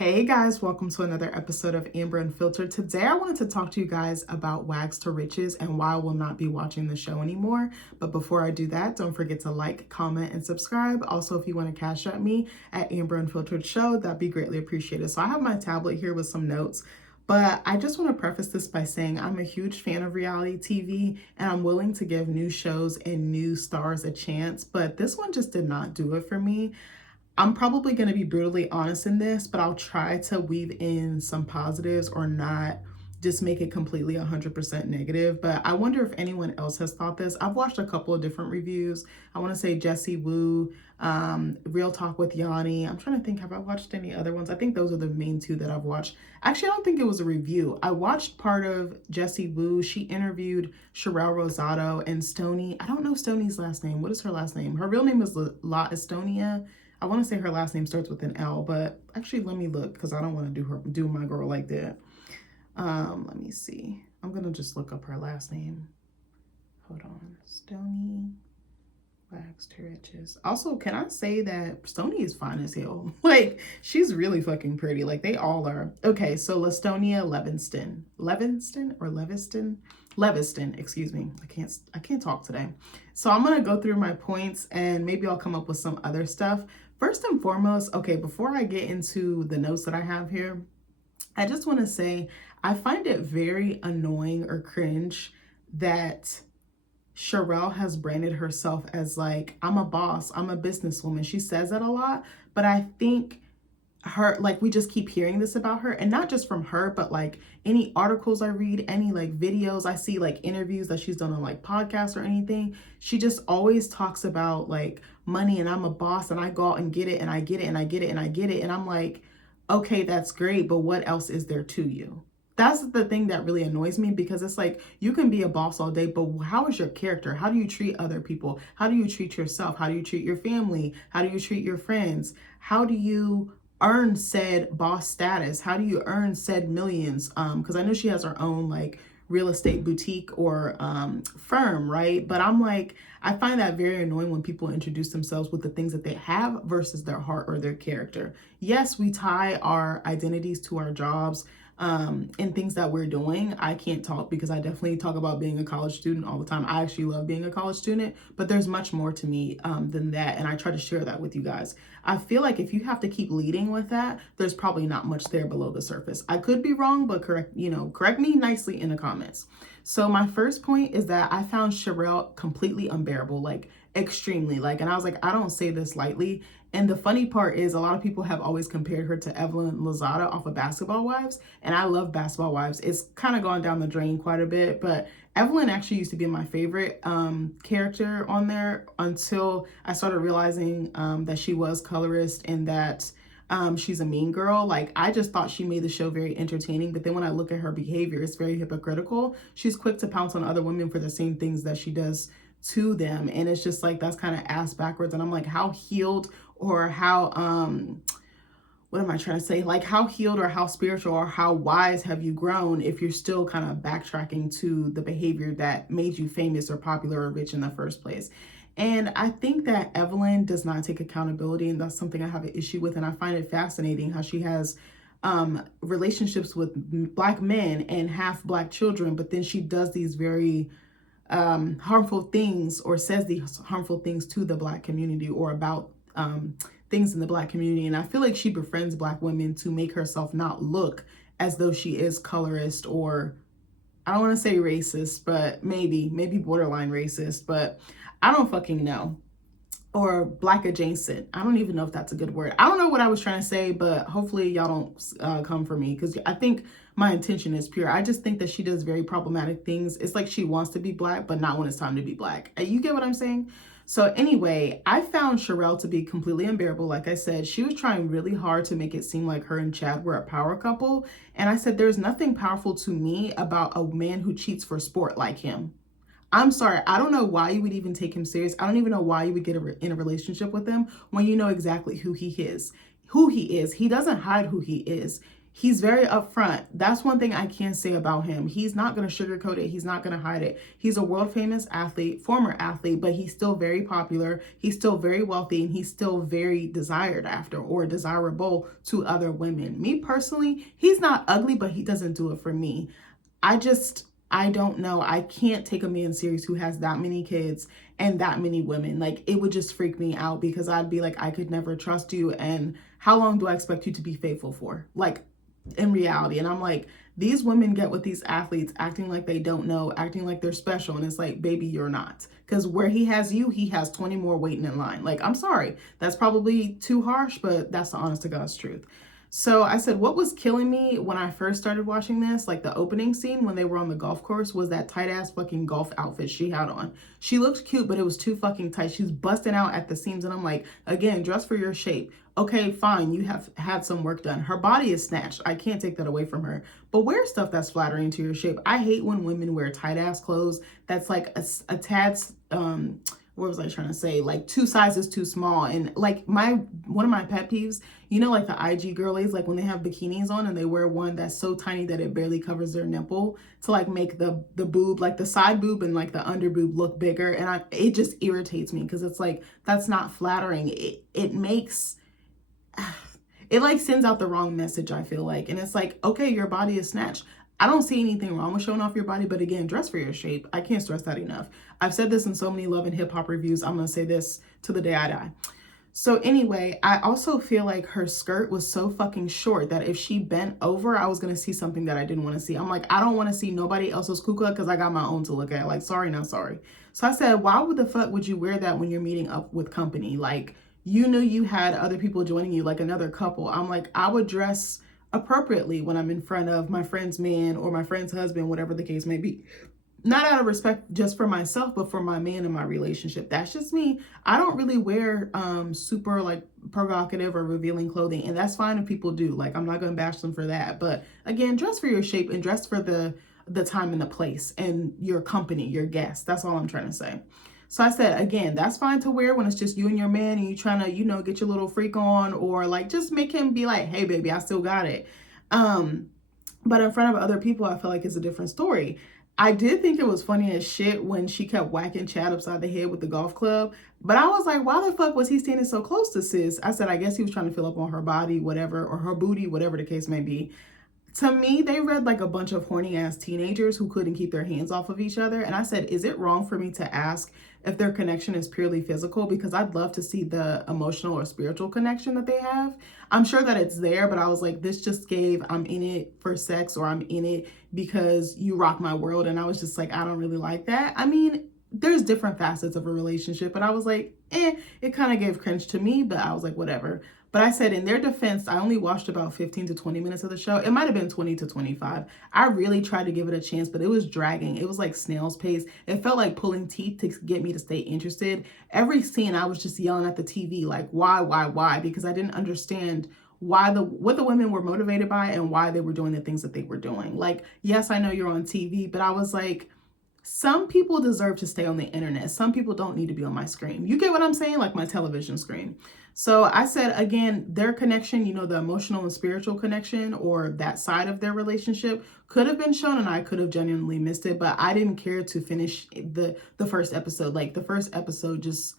Hey guys, welcome to another episode of Amber Unfiltered. Today I wanted to talk to you guys about W.A.G.s to Riches and why I will not be watching the show anymore. But before I do that, don't forget to like, comment, and subscribe. Also, if you want to cash at me at AmberUnfilteredShow, that'd be greatly appreciated. So I have my tablet here with some notes. But I just want to preface this by saying I'm a huge fan of reality TV and I'm willing to give new shows and new stars a chance. But this one just did not do it for me. I'm probably going to be brutally honest in this, but I'll try to weave in some positives or not just make it completely 100% negative. But I wonder if anyone else has thought this. I've watched a couple of different reviews. I want to say Jessie Woo, Real Talk with Yanni. I'm trying to think, have I watched any other ones? I think those are the main two that I've watched. Actually, I don't think it was a review. I watched part of Jessie Woo. She interviewed Sherelle Rosado and Stoney. I don't know Stoney's last name. What is her last name? Her real name is La Estonia. I want to say her last name starts with an L, but actually let me look because I don't want to do my girl like that. Let me see. I'm going to just look up her last name. Hold on. Stoney, W.A.G.s to Riches. Also, can I say that Stoney is fine as hell? Like, she's really fucking pretty. Like, they all are. Okay, so Lastonia Leviston, excuse me. I can't talk today. So I'm going to go through my points and maybe I'll come up with some other stuff. First and foremost, okay, before I get into the notes that I have here, I just want to say I find it very annoying or cringe that Sherelle has branded herself as like, I'm a boss, I'm a businesswoman. She says that a lot, but I think her, like, we just keep hearing this about her, and not just from her, but like any articles I read, any like videos I see, like interviews that she's done on like podcasts or anything, she just always talks about like money and I'm a boss and I go out and get it and I get it and I get it and I get it. And I'm like, okay, that's great, but what else is there to you? That's the thing that really annoys me, because it's like, you can be a boss all day, but how is your character? How do you treat other people? How do you treat yourself? How do you treat your family? How do you treat your friends? How do you earn said boss status? How do you earn said millions? Because I know she has her own like real estate boutique or firm, right? But I'm like, I find that very annoying when people introduce themselves with the things that they have versus their heart or their character. Yes, we tie our identities to our jobs and things that we're doing. I can't talk because I definitely talk about being a college student all the time. I actually love being a college student, but there's much more to me than that. And I try to share that with you guys. I feel like if you have to keep leading with that, there's probably not much there below the surface. I could be wrong, but correct me nicely in the comments. So my first point is that I found Sherelle completely unbearable, like extremely, like, and I was like, I don't say this lightly. And the funny part is a lot of people have always compared her to Evelyn Lozada off of Basketball Wives. And I love Basketball Wives. It's kind of gone down the drain quite a bit, but Evelyn actually used to be my favorite character on there until I started realizing that she was colorist and that she's a mean girl. Like, I just thought she made the show very entertaining, but then when I look at her behavior, it's very hypocritical. She's quick to pounce on other women for the same things that she does to them, and it's just like, that's kind of ass backwards. And I'm like, how healed or how what am I trying to say? Like, how healed or how spiritual or how wise have you grown if you're still kind of backtracking to the behavior that made you famous or popular or rich in the first place? And I think that Evelyn does not take accountability, and that's something I have an issue with. And I find it fascinating how she has relationships with Black men and half Black children, but then she does these very harmful things or says these harmful things to the Black community or about things in the Black community. And I feel like she befriends Black women to make herself not look as though she is colorist, or I don't want to say racist, but maybe borderline racist, but I don't fucking know. Or Black adjacent. I don't even know if that's a good word. I don't know what I was trying to say, but hopefully y'all don't come for me, because I think my intention is pure. I just think that she does very problematic things. It's like she wants to be Black, but not when it's time to be Black. You get what I'm saying? So anyway, I found Sherelle to be completely unbearable. Like I said, she was trying really hard to make it seem like her and Chad were a power couple. And I said, there's nothing powerful to me about a man who cheats for sport like him. I'm sorry, I don't know why you would even take him serious. I don't even know why you would get in a relationship with him when you know exactly who he is. He doesn't hide who he is. He's very upfront. That's one thing I can say about him. He's not going to sugarcoat it. He's not going to hide it. He's a world famous athlete, former athlete, but he's still very popular. He's still very wealthy, and he's still very desired after or desirable to other women. Me personally, he's not ugly, but he doesn't do it for me. I don't know. I can't take a man serious who has that many kids and that many women. Like, it would just freak me out because I'd be like, I could never trust you. And how long do I expect you to be faithful for? Like, in reality. And I'm like, these women get with these athletes acting like they don't know, acting like they're special. And it's like, baby, you're not. Because where he has you, he has 20 more waiting in line. Like, I'm sorry. That's probably too harsh, but that's the honest to God's truth. So I said, what was killing me when I first started watching this, like the opening scene when they were on the golf course, was that tight ass fucking golf outfit she had on. She looked cute, but it was too fucking tight. She's busting out at the seams. And I'm like, again, dress for your shape. Okay, fine. You have had some work done. Her body is snatched. I can't take that away from her. But wear stuff that's flattering to your shape. I hate when women wear tight ass clothes that's like a tad, what was I trying to say? Like 2 sizes too small. And like one of my pet peeves, you know, like the IG girlies, like when they have bikinis on and they wear one that's so tiny that it barely covers their nipple to like make the boob, like the side boob and like the under boob look bigger. And it just irritates me because it's like, that's not flattering. It makes, it like sends out the wrong message, I feel like. And it's like, okay, your body is snatched. I don't see anything wrong with showing off your body, but again, dress for your shape. I can't stress that enough. I've said this in so many love and hip hop reviews. I'm going to say this to the day I die. So anyway, I also feel like her skirt was so fucking short that if she bent over, I was going to see something that I didn't want to see. I'm like, I don't want to see nobody else's kuka because I got my own to look at. Like, sorry, not sorry. So I said, why would the fuck would you wear that when you're meeting up with company? Like, you knew you had other people joining you, like another couple. I'm like, I would dress appropriately when I'm in front of my friend's man or my friend's husband, whatever the case may be. Not out of respect just for myself, but for my man in my relationship. That's just me. I don't really wear super like provocative or revealing clothing, and that's fine if people do. Like, I'm not gonna bash them for that. But again, dress for your shape and dress for the time and the place and your company, your guests. That's all I'm trying to say. So I said, again, that's fine to wear when it's just you and your man and you trying to, you know, get your little freak on, or like just make him be like, hey, baby, I still got it. But in front of other people, I feel like it's a different story. I did think it was funny as shit when she kept whacking Chad upside the head with the golf club. But I was like, why the fuck was he standing so close to sis? I said, I guess he was trying to fill up on her body, whatever, or her booty, whatever the case may be. To me, they read like a bunch of horny ass teenagers who couldn't keep their hands off of each other. And I said, is it wrong for me to ask if their connection is purely physical? Because I'd love to see the emotional or spiritual connection that they have. I'm sure that it's there, but I was like, this just gave, I'm in it for sex, or I'm in it because you rock my world. And I was just like, I don't really like that. I mean, there's different facets of a relationship, but I was like, it kind of gave cringe to me, but I was like, whatever. But I said, in their defense, I only watched about 15 to 20 minutes of the show. It might have been 20 to 25. I really tried to give it a chance, but it was dragging. It was like snail's pace. It felt like pulling teeth to get me to stay interested. Every scene, I was just yelling at the TV, like, why? Because I didn't understand what the women were motivated by and why they were doing the things that they were doing. Like, yes, I know you're on TV, but I was like, some people deserve to stay on the internet. Some people don't need to be on my screen. You get what I'm saying? Like my television screen. So I said, again, their connection, you know, the emotional and spiritual connection, or that side of their relationship, could have been shown and I could have genuinely missed it, but I didn't care to finish the first episode. Like the first episode just,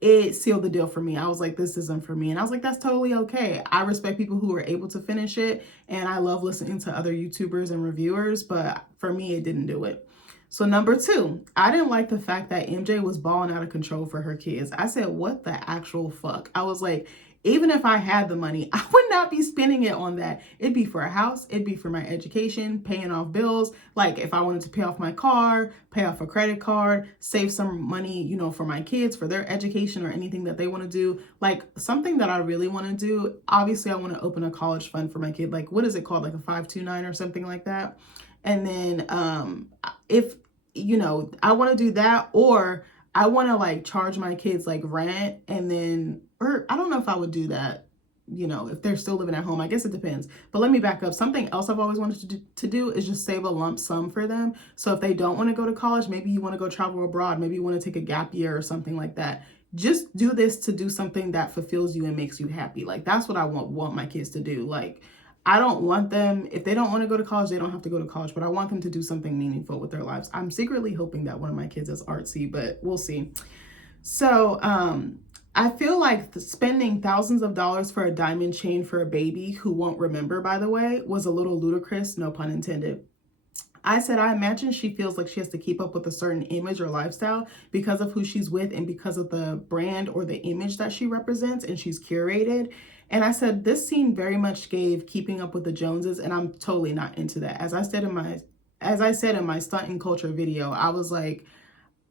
it sealed the deal for me. I was like, this isn't for me. And I was like, that's totally okay. I respect people who are able to finish it. And I love listening to other YouTubers and reviewers, but for me, it didn't do it. So number 2, I didn't like the fact that MJ was balling out of control for her kids. I said, what the actual fuck? I was like, even if I had the money, I would not be spending it on that. It'd be for a house. It'd be for my education, paying off bills. Like if I wanted to pay off my car, pay off a credit card, save some money, you know, for my kids, for their education or anything that they want to do. Like something that I really want to do. Obviously, I want to open a college fund for my kid. Like, what is it called? Like a 529 or something like that. And then if, you know, I want to do that, or I want to like charge my kids like rent, and then, or I don't know if I would do that, you know, if they're still living at home. I guess it depends. But let me back up. Something else I've always wanted to do is just save a lump sum for them. So if they don't want to go to college, maybe you want to go travel abroad, maybe you want to take a gap year or something like that. Just do this to do something that fulfills you and makes you happy. Like that's what I want my kids to do. Like, I don't want them, if they don't want to go to college, they don't have to go to college, but I want them to do something meaningful with their lives. I'm secretly hoping that one of my kids is artsy, but we'll see. So, I feel like spending thousands of dollars for a diamond chain for a baby who won't remember, by the way, was a little ludicrous, no pun intended. I said, I imagine she feels like she has to keep up with a certain image or lifestyle because of who she's with and because of the brand or the image that she represents and she's curated. And I said, this scene very much gave Keeping Up with the Joneses, and I'm totally not into that. As I said in my stunt and culture video, I was like,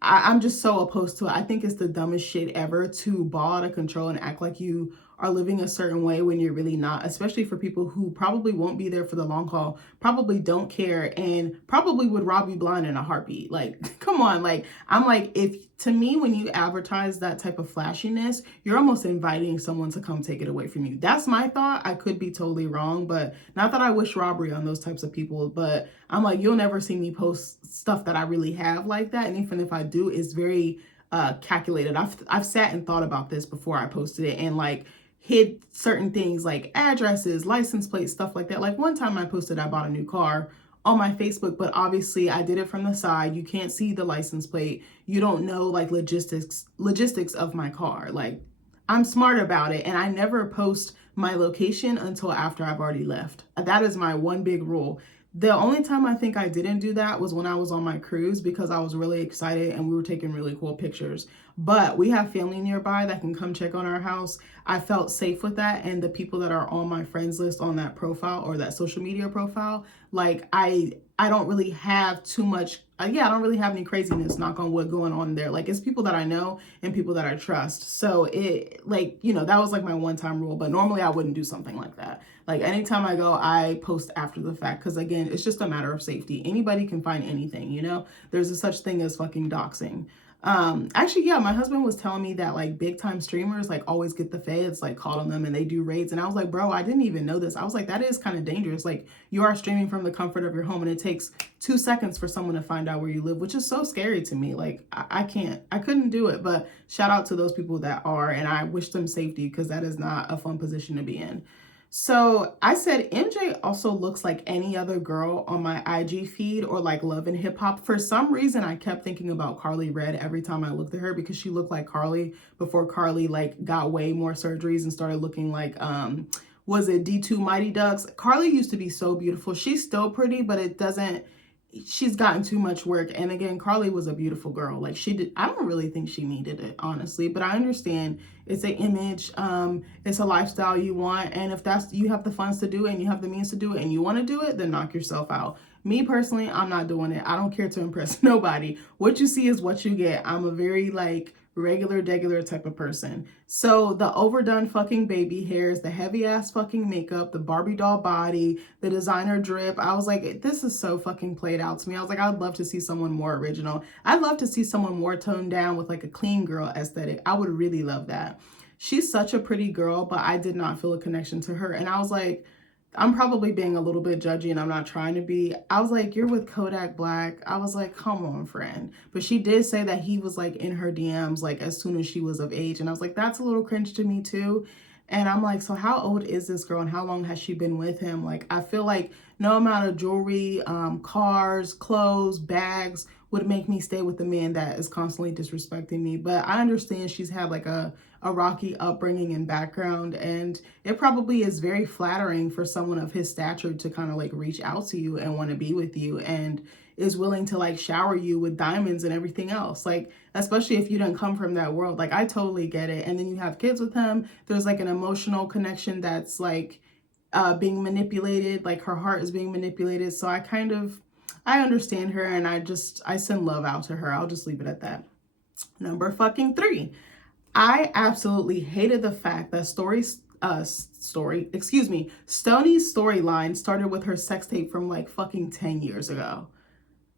I'm just so opposed to it. I think it's the dumbest shit ever to ball out of control and act like you are living a certain way when you're really not, especially for people who probably won't be there for the long haul, probably don't care, and probably would rob you blind in a heartbeat. Like, come on. Like, I'm like, if to me, when you advertise that type of flashiness, you're almost inviting someone to come take it away from you. That's my thought. I could be totally wrong, but not that I wish robbery on those types of people, but I'm like, you'll never see me post stuff that I really have like that. And even if I do, it's very calculated. I've sat and thought about this before I posted it, and like hid certain things like addresses, license plates, stuff like that. Like one time I posted I bought a new car on my Facebook, but obviously I did it from the side. You can't see the license plate. You don't know like logistics of my car. Like, I'm smart about it, and I never post my location until after I've already left. That is my one big rule. The only time I think I didn't do that was when I was on my cruise, because I was really excited and we were taking really cool pictures. But we have family nearby that can come check on our house. I felt safe with that. And the people that are on my friends list on that profile or that social media profile, like I don't really have too much, I don't really have any craziness, knock on wood, going on there. Like, it's people that I know and people that I trust. So it, like, that was like my one-time rule, but normally I wouldn't do something like that. Like, anytime I go, I post after the fact, because again, it's just a matter of safety. Anybody can find anything, there's a such thing as fucking doxing. Actually, yeah, my husband was telling me that like big time streamers like always get the feds like caught on them and they do raids. And I was like, bro, I didn't even know this. I was like, that is kind of dangerous. Like, you are streaming from the comfort of your home and it takes 2 seconds for someone to find out where you live, which is so scary to me. Like, I couldn't do it, but shout out to those people that are, and I wish them safety, because that is not a fun position to be in. So I said, MJ also looks like any other girl on my IG feed or like Love and Hip Hop. For some reason, I kept thinking about Carly Red every time I looked at her, because she looked like Carly before Carly like got way more surgeries and started looking like, was it D2 Mighty Ducks? Carly used to be so beautiful. She's still pretty, but she's gotten too much work. And again, Carly was a beautiful girl. Like, I don't really think she needed it, honestly, but I understand it's an image. It's a lifestyle you want. And if you have the funds to do it and you have the means to do it and you want to do it, then knock yourself out. Me personally, I'm not doing it. I don't care to impress nobody. What you see is what you get. I'm a very like regular type of person. So the overdone fucking baby hairs, the heavy ass fucking makeup, the Barbie doll body, the designer drip, I was like, this is so fucking played out to me. I was like, I'd love to see someone more original. I'd love to see someone more toned down with like a clean girl aesthetic. I would really love that. She's such a pretty girl, but I did not feel a connection to her. And I was like, I'm probably being a little bit judgy, and I'm not trying to be. I was like, you're with Kodak Black. I was like, come on, friend. But she did say that he was like in her DMs like as soon as she was of age. And I was like, that's a little cringe to me too. And I'm like, so how old is this girl and how long has she been with him? Like, I feel like no amount of jewelry, cars, clothes, bags would make me stay with the man that is constantly disrespecting me. But I understand she's had like a rocky upbringing and background, and it probably is very flattering for someone of his stature to kind of like reach out to you and want to be with you and is willing to like shower you with diamonds and everything else. Like, especially if you didn't come from that world. Like, I totally get it. And then you have kids with him. There's like an emotional connection that's like being manipulated. Like, her heart is being manipulated. So I understand her, and I send love out to her. I'll just leave it at that. Number fucking 3. I absolutely hated the fact that Stoney's storyline started with her sex tape from like fucking 10 years ago.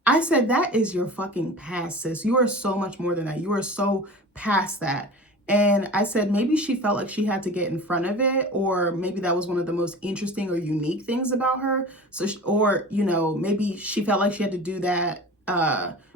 I said, that is your fucking past, sis. You are so much more than that. You are so past that. And I said, maybe she felt like she had to get in front of it, or maybe that was one of the most interesting or unique things about her. So, maybe she felt like she had to do that.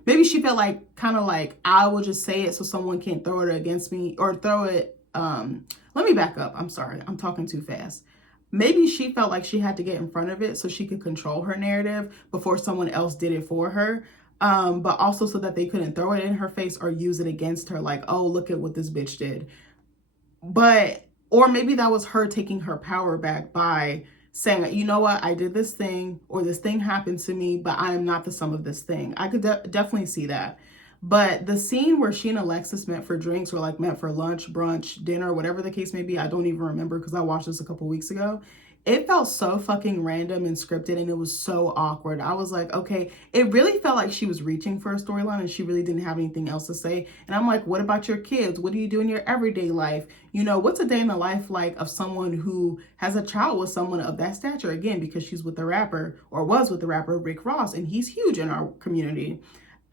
Maybe she felt like kind of like, I will just say it so someone can't throw it against me or throw it. Let me back up. I'm sorry. I'm talking too fast. maybe she felt like she had to get in front of it so she could control her narrative before someone else did it for her. But also so that they couldn't throw it in her face or use it against her, like, oh, look at what this bitch did. But, or maybe that was her taking her power back by saying, you know what, I did this thing, or this thing happened to me, but I am not the sum of this thing. I could definitely see that. But the scene where she and Alexis met for drinks, or like met for lunch, brunch, dinner, whatever the case may be, I don't even remember because I watched this a couple weeks ago. It felt so fucking random and scripted, and it was so awkward. I was like, okay, it really felt like she was reaching for a storyline and she really didn't have anything else to say. And I'm like, what about your kids? What do you do in your everyday life? You know, what's a day in the life like of someone who has a child with someone of that stature? Again, because she's with the rapper, or was with the rapper Rick Ross, and he's huge in our community.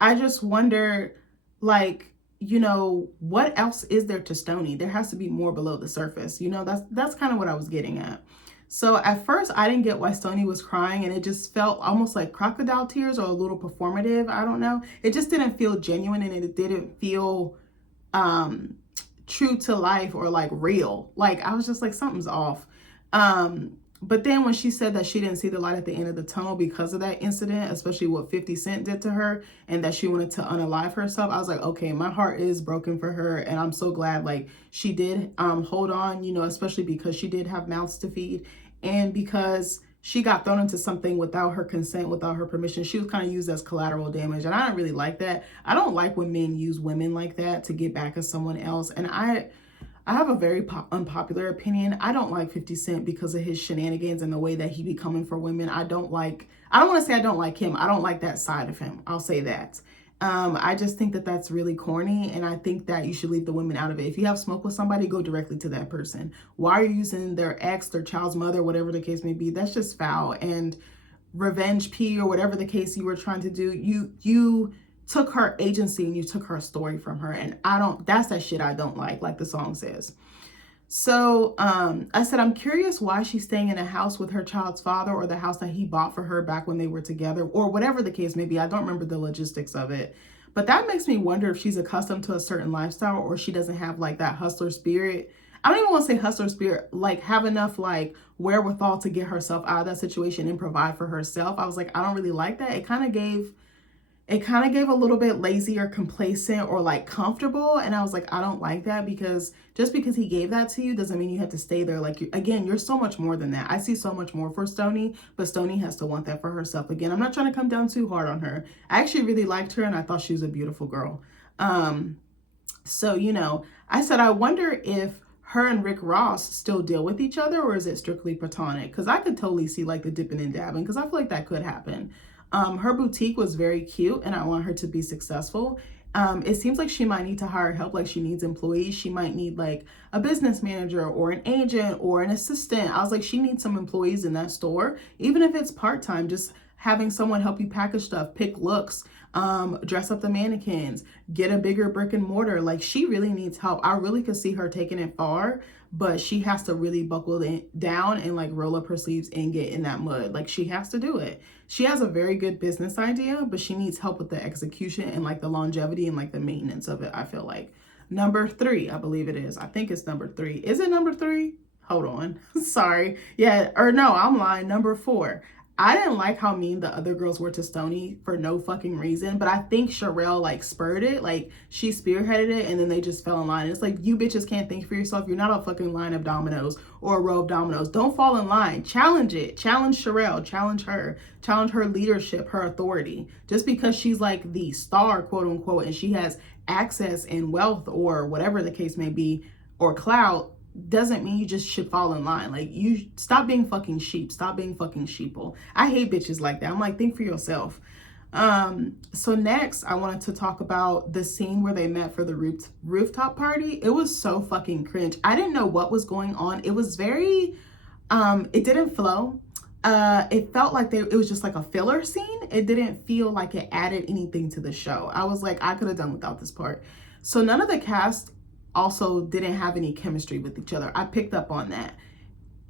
I just wonder, like, you know, what else is there to Stoney? There has to be more below the surface. You know, that's kind of what I was getting at. So at first I didn't get why Stoney was crying, and it just felt almost like crocodile tears, or a little performative. I don't know. It just didn't feel genuine, and it didn't feel true to life, or like real. Like, I was just like, something's off. But then when she said that she didn't see the light at the end of the tunnel because of that incident, especially what 50 Cent did to her, and that she wanted to unalive herself, I was like, okay, my heart is broken for her. And I'm so glad, like, she did hold on, you know, especially because she did have mouths to feed, and because she got thrown into something without her consent, without her permission. She was kind of used as collateral damage. And I don't really like that. I don't like when men use women like that to get back at someone else. And I have a very unpopular opinion. I don't like 50 Cent because of his shenanigans and the way that he be coming for women. I don't want to say I don't like him. I don't like that side of him. I'll say that. I just think that that's really corny, and I think that you should leave the women out of it. If you have smoke with somebody, go directly to that person. Why are you using their ex, their child's mother, whatever the case may be? That's just foul. And revenge P, or whatever the case you were trying to do, you took her agency and you took her story from her. And that's that shit I don't like the song says. So I said, I'm curious why she's staying in a house with her child's father, or the house that he bought for her back when they were together, or whatever the case may be. I don't remember the logistics of it. But that makes me wonder if she's accustomed to a certain lifestyle, or she doesn't have like that hustler spirit. I don't even want to say hustler spirit, like have enough like wherewithal to get herself out of that situation and provide for herself. I was like, I don't really like that. It kind of gave a little bit lazy or complacent or like comfortable. And I was like, I don't like that, because just because he gave that to you doesn't mean you have to stay there. Like, again, you're so much more than that. I see so much more for Stoney, but Stoney has to want that for herself. Again, I'm not trying to come down too hard on her. I actually really liked her, and I thought she was a beautiful girl. So, you know, I said, I wonder if her and Rick Ross still deal with each other, or is it strictly platonic? Because I could totally see like the dipping and dabbing, because I feel like that could happen. Her boutique was very cute, and I want her to be successful. It seems like she might need to hire help, like she needs employees. She might need like a business manager or an agent or an assistant. I was like, she needs some employees in that store, even if it's part-time, just having someone help you package stuff, pick looks, dress up the mannequins, get a bigger brick and mortar. Like, she really needs help. I really could see her taking it far, but she has to really buckle down and like roll up her sleeves and get in that mud. Like, she has to do it. She has a very good business idea, but she needs help with the execution and like the longevity and like the maintenance of it, I feel like. Number 3, I believe it is. I think it's number 3. Is it number 3? Hold on. Sorry. Yeah, or no, I'm lying. Number 4. I didn't like how mean the other girls were to Stoney for no fucking reason, but I think Sherelle like spurred it, like she spearheaded it, and then they just fell in line. It's like, you bitches can't think for yourself. You're not a fucking line of dominoes or a row of dominoes. Don't fall in line. Challenge it. Challenge Sherelle. Challenge her. Challenge her leadership, her authority. Just because she's like the star, quote unquote, and she has access and wealth or whatever the case may be, or clout, doesn't mean you just should fall in line. Like, you stop being fucking sheep. Stop being fucking sheeple. I hate bitches like that. I'm like, think for yourself. So next I wanted to talk about the scene where they met for the rooftop party. It was so fucking cringe. I didn't know what was going on. It was very, it didn't flow. It felt like it was just like a filler scene. It didn't feel like it added anything to the show. I was like, I could have done without this part. So none of the cast also didn't have any chemistry with each other. I picked up on that.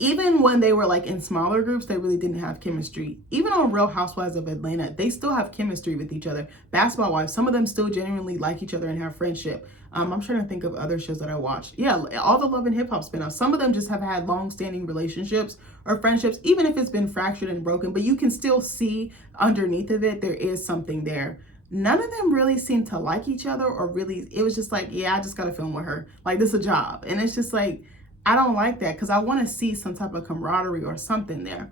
even when they were like in smaller groups, they really didn't have chemistry. Even on Real Housewives of Atlanta, they still have chemistry with each other. Basketball Wives, some of them still genuinely like each other and have friendship. I'm trying to think of other shows that I watched. Yeah, all the Love and Hip Hop spinoffs. Some of them just have had long-standing relationships or friendships, even if it's been fractured and broken, but you can still see underneath of it, there is something there. None of them really seemed to like each other, or really, it was just like, yeah, I just got to film with her. Like, this is a job. And it's just like, I don't like that, because I want to see some type of camaraderie or something there.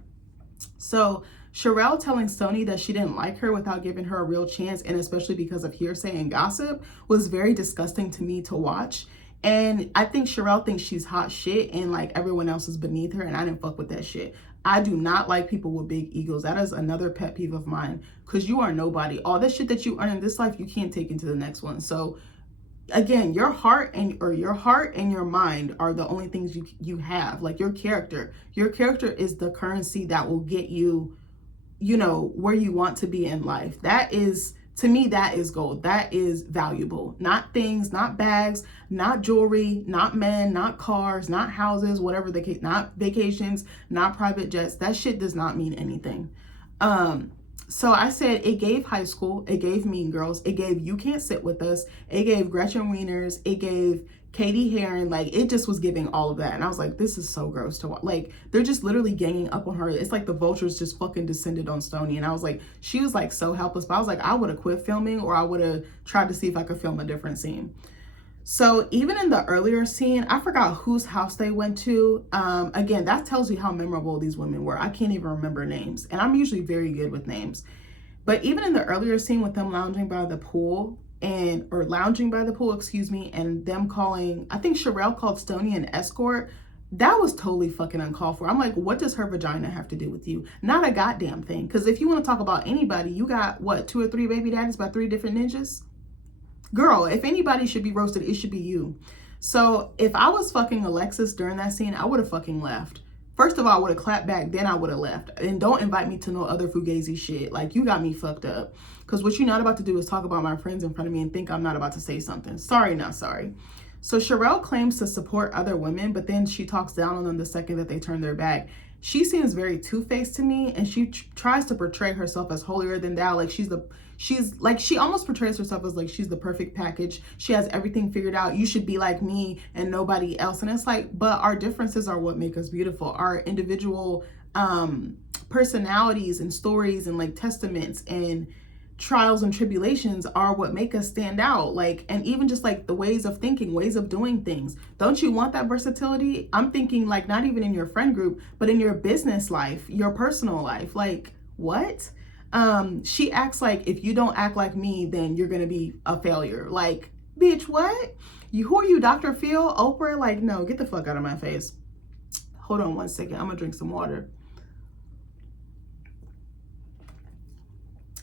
So Sherelle telling Stoney that she didn't like her without giving her a real chance, and especially because of hearsay and gossip, was very disgusting to me to watch. And I think Sherelle thinks she's hot shit and like everyone else is beneath her, and I didn't fuck with that shit. I do not like people with big egos. That is another pet peeve of mine, because you are nobody. All this shit that you earn in this life, you can't take into the next one. So again, your heart and your mind are the only things you have. Like your character is the currency that will get you, you know, where you want to be in life. That is, to me, that is gold. That is valuable. Not things, not bags, not jewelry, not men, not cars, not houses, whatever the case, not vacations, not private jets. That shit does not mean anything. So I said it gave High School, it gave Mean Girls, it gave You Can't Sit With Us, it gave Gretchen Wieners, it gave Katie Heron. Like, it just was giving all of that. And I was like, this is so gross to watch. Like, they're just literally ganging up on her. It's like the vultures just fucking descended on Stoney. And I was like, she was like so helpless. But I was like, I would have quit filming, or I would have tried to see if I could film a different scene. So even in the earlier scene, I forgot whose house they went to. Again, that tells you how memorable these women were. I can't even remember names, and I'm usually very good with names. But even in the earlier scene with them lounging by the pool, and them calling, I think Sherelle called Stoney an escort. That was totally fucking uncalled for. I'm like, what does her vagina have to do with you? Not a goddamn thing. Because if you want to talk about anybody, you got what, 2 or 3 baby daddies by 3 different ninjas? Girl, if anybody should be roasted, it should be you. So if I was fucking Alexis during that scene, I would have fucking left. First of all, I would have clapped back, then I would have left. And don't invite me to no other Fugazi shit. Like, you got me fucked up. Because what you're not about to do is talk about my friends in front of me and think I'm not about to say something. Sorry, not sorry. So Sherelle claims to support other women, but then she talks down on them the second that they turn their back. She seems very two-faced to me, and she tries to portray herself as holier than thou. Like, she almost portrays herself as like she's the perfect package. She has everything figured out. You should be like me and nobody else. And it's like, but our differences are what make us beautiful. Our individual personalities and stories and like testaments and trials and tribulations are what make us stand out. Like, and even just like the ways of thinking, ways of doing things. Don't you want that versatility? I'm thinking like not even in your friend group, but in your business life, your personal life. Like, what? She acts like if you don't act like me, then you're gonna be a failure. Like, bitch, what? Who are you, Dr. Phil, Oprah? Like, no, get the fuck out of my face. Hold on one second. I'm gonna drink some water.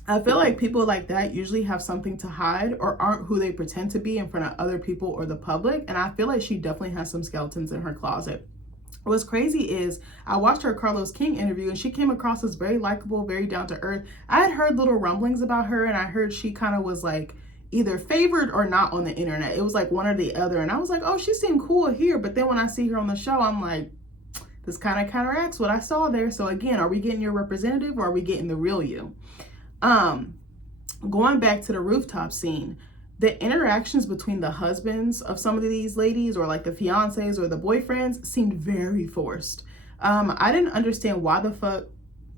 I feel like people like that usually have something to hide or aren't who they pretend to be in front of other people or the public. And I feel like she definitely has some skeletons in her closet. What's crazy is I watched her Carlos King interview, and she came across as very likable, very down to earth. I had heard little rumblings about her, and I heard she kind of was like either favored or not on the internet. It was like one or the other. And I was like, oh, she seemed cool here. But then when I see her on the show, I'm like, this kind of counteracts what I saw there. So again, are we getting your representative, or are we getting the real you? Going back to the rooftop scene, the interactions between the husbands of some of these ladies, or like the fiancés or the boyfriends, seemed very forced. I didn't understand why the fuck,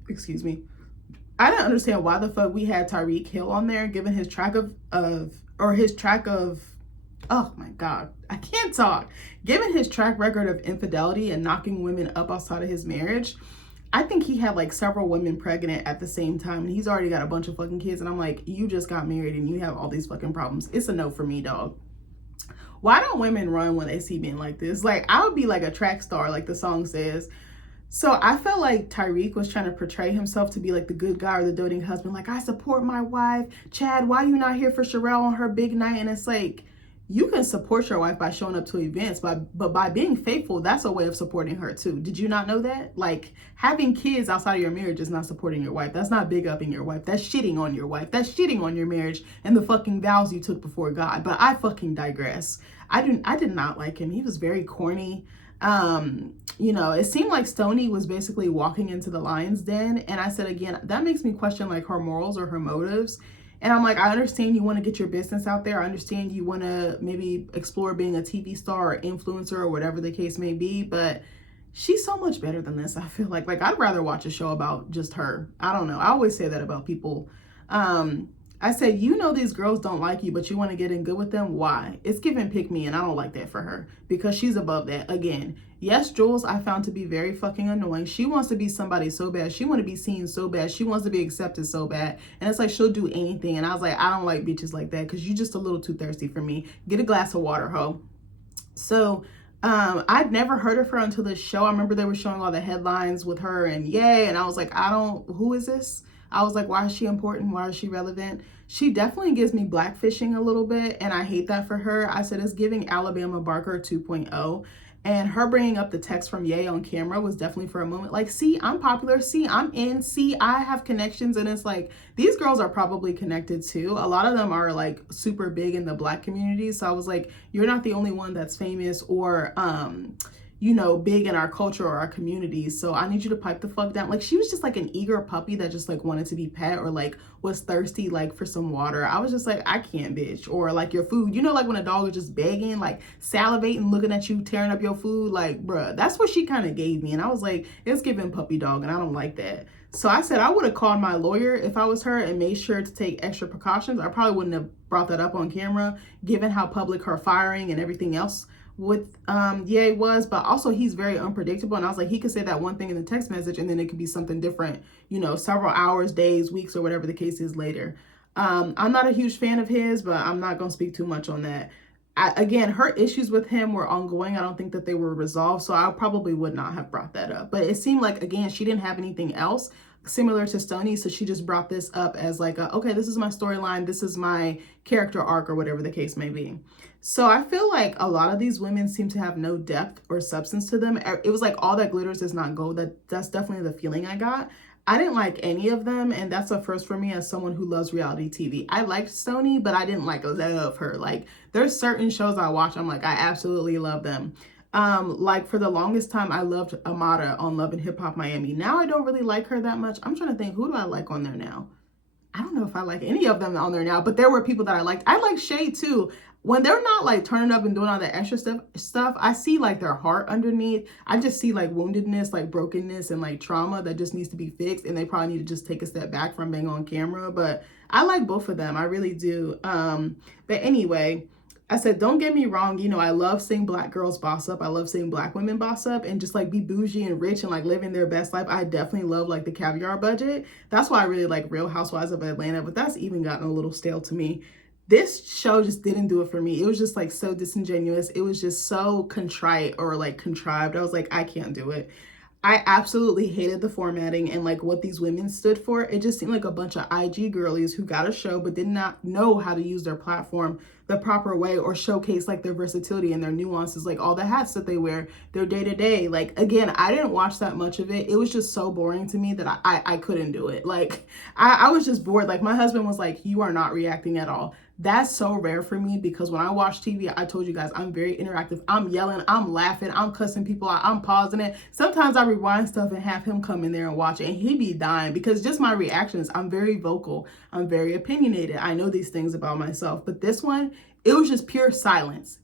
I didn't understand why the fuck we had Tyreek Hill on there, given his track of, oh my God, I can't talk. Given his track record of infidelity and knocking women up outside of his marriage. I think he had like several women pregnant at the same time, and he's already got a bunch of fucking kids. And I'm like, you just got married and you have all these fucking problems. It's a no for me, dog. Why don't women run when they see men like this? Like, I would be like a track star, like the song says. So I felt like Tyreek was trying to portray himself to be like the good guy or the doting husband. Like, I support my wife. Chad, why you not here for Sherelle on her big night? And it's like, you can support your wife by showing up to events, but by being faithful, that's a way of supporting her too. Did you not know that? Like, having kids outside of your marriage is not supporting your wife. That's not big upping your wife. That's shitting on your wife. That's shitting on your marriage and the fucking vows you took before God. But I fucking digress. I did not like him. He was very corny. You know, it seemed like Stoney was basically walking into the lion's den. And I said, again, that makes me question like her morals or her motives. And I'm like, I understand you want to get your business out there. I understand you want to maybe explore being a TV star or influencer or whatever the case may be. But she's so much better than this. I feel like I'd rather watch a show about just her. I don't know. I always say that about people. I said, you know, these girls don't like you, but you want to get in good with them. Why? It's giving pick me, and I don't like that for her because she's above that. Again, yes, Jules, I found to be very fucking annoying. She wants to be somebody so bad. She want to be seen so bad. She wants to be accepted so bad. And it's like, she'll do anything. And I was like, I don't like bitches like that because you're just a little too thirsty for me. Get a glass of water, ho. So, I'd never heard of her until this show. I remember they were showing all the headlines with her and yay. And I was like, who is this? I was like, why is she important? Why is she relevant? She definitely gives me blackfishing a little bit, and I hate that for her. I said it's giving Alabama Barker 2.0. And her bringing up the text from Ye on camera was definitely for a moment. Like, see, I'm popular. See, I'm in. See, I have connections. And it's like, these girls are probably connected too. A lot of them are like super big in the Black community. So I was like, you're not the only one that's famous or, you know, big in our culture or our communities. So I need you to pipe the fuck down. Like, she was just like an eager puppy that just like wanted to be pet or like was thirsty like for some water. I was just like, I can't, bitch. Or like your food, you know, like when a dog is just begging, like salivating, looking at you, tearing up your food. Like, bruh, that's what she kind of gave me. And I was like, it's giving puppy dog, and I don't like that. So I said I would have called my lawyer if I was her and made sure to take extra precautions. I probably wouldn't have brought that up on camera, given how public her firing and everything else with Ye was, but also he's very unpredictable. And I was like, he could say that one thing in the text message and then it could be something different, you know, several hours, days, weeks, or whatever the case is later. I'm not a huge fan of his, but I'm not going to speak too much on that. Again, her issues with him were ongoing. I don't think that they were resolved, so I probably would not have brought that up. But it seemed like, again, she didn't have anything else similar to Stoney, so she just brought this up as like, okay, this is my storyline, this is my character arc, or whatever the case may be. So I feel like a lot of these women seem to have no depth or substance to them. It was like all that glitters is not gold. That's definitely the feeling I got. I didn't like any of them, and that's a first for me as someone who loves reality TV. I liked Stoney, but I didn't like love her. Like, there's certain shows I watch, I'm like, I absolutely love them. Like for the longest time, I loved Amada on Love and Hip Hop Miami. Now I don't really like her that much. I'm trying to think, who do I like on there now? I don't know if I like any of them on there now, but there were people that I liked. I like Shay too. When they're not like turning up and doing all that extra stuff, I see like their heart underneath. I just see like woundedness, like brokenness and like trauma that just needs to be fixed. And they probably need to just take a step back from being on camera. But I like both of them. I really do. But anyway, I said, don't get me wrong. You know, I love seeing Black girls boss up. I love seeing Black women boss up and just like be bougie and rich and like living their best life. I definitely love like the caviar budget. That's why I really like Real Housewives of Atlanta, but that's even gotten a little stale to me. This show just didn't do it for me. It was just like so disingenuous. It was just so contrite or like contrived. I was like, I can't do it. I absolutely hated the formatting and like what these women stood for. It just seemed like a bunch of IG girlies who got a show but did not know how to use their platform the proper way or showcase like their versatility and their nuances, like all the hats that they wear, their day-to-day. Like, again, I didn't watch that much of it. It was just so boring to me that I couldn't do it. Like, I was just bored. Like, my husband was like, you are not reacting at all. That's so rare for me because when I watch TV, I told you guys, I'm very interactive. I'm yelling, I'm laughing, I'm cussing people out, I'm pausing it. Sometimes I rewind stuff and have him come in there and watch it and he'd be dying because just my reactions, I'm very vocal, I'm very opinionated. I know these things about myself, but this one, it was just pure silence.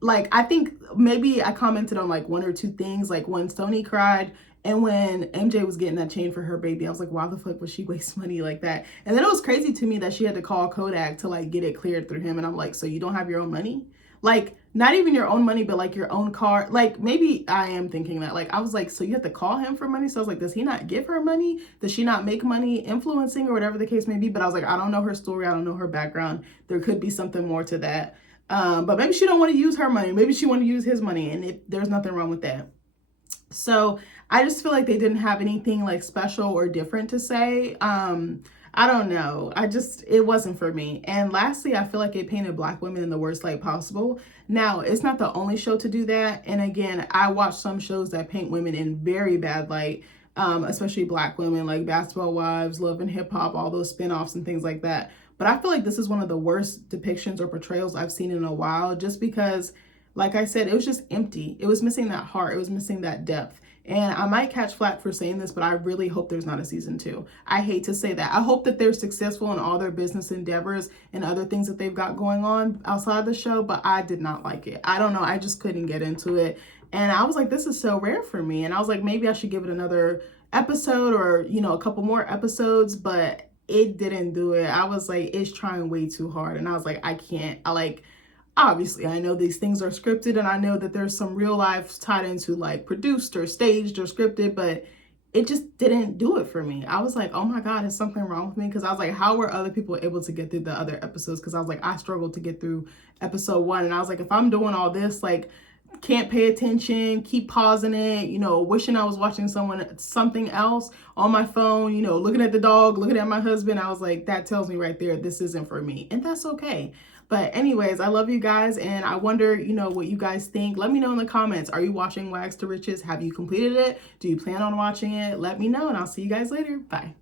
Like, I think maybe I commented on like one or two things, like when Stoney cried and when MJ was getting that chain for her baby. I was like, why the fuck would she waste money like that? And then it was crazy to me that she had to call Kodak to like get it cleared through him. And I'm like, so you don't have your own money? Like, not even your own money, but like your own car. Like, maybe I am thinking that. Like, I was like, so you have to call him for money? So I was like, does he not give her money? Does she not make money influencing or whatever the case may be? But I was like, I don't know her story. I don't know her background. There could be something more to that. But maybe she don't want to use her money. Maybe she want to use his money. And there's nothing wrong with that. So I just feel like they didn't have anything like special or different to say. I don't know. It wasn't for me. And lastly, I feel like it painted Black women in the worst light possible. Now, it's not the only show to do that. And again, I watch some shows that paint women in very bad light, especially Black women, like Basketball Wives, Love and Hip Hop, all those spinoffs and things like that. But I feel like this is one of the worst depictions or portrayals I've seen in a while, just because like I said, it was just empty. It was missing that heart. It was missing that depth. And I might catch flack for saying this, but I really hope there's not a season 2. I hate to say that. I hope that they're successful in all their business endeavors and other things that they've got going on outside the show, but I did not like it. I don't know. I just couldn't get into it. And I was like, this is so rare for me. And I was like, maybe I should give it another episode or, you know, a couple more episodes, but it didn't do it. I was like, it's trying way too hard. And I was like, I can't. Obviously, I know these things are scripted and I know that there's some real life tied into like produced or staged or scripted, but it just didn't do it for me. I was like, oh my God, is something wrong with me? Because I was like, how were other people able to get through the other episodes? Because I was like, I struggled to get through episode 1. And I was like, if I'm doing all this, like, can't pay attention, keep pausing it, you know, wishing I was watching something else on my phone, you know, looking at the dog, looking at my husband. I was like, that tells me right there, this isn't for me. And that's okay. But anyways, I love you guys. And I wonder, you know, what you guys think. Let me know in the comments. Are you watching W.A.G.s to Riches? Have you completed it? Do you plan on watching it? Let me know and I'll see you guys later. Bye.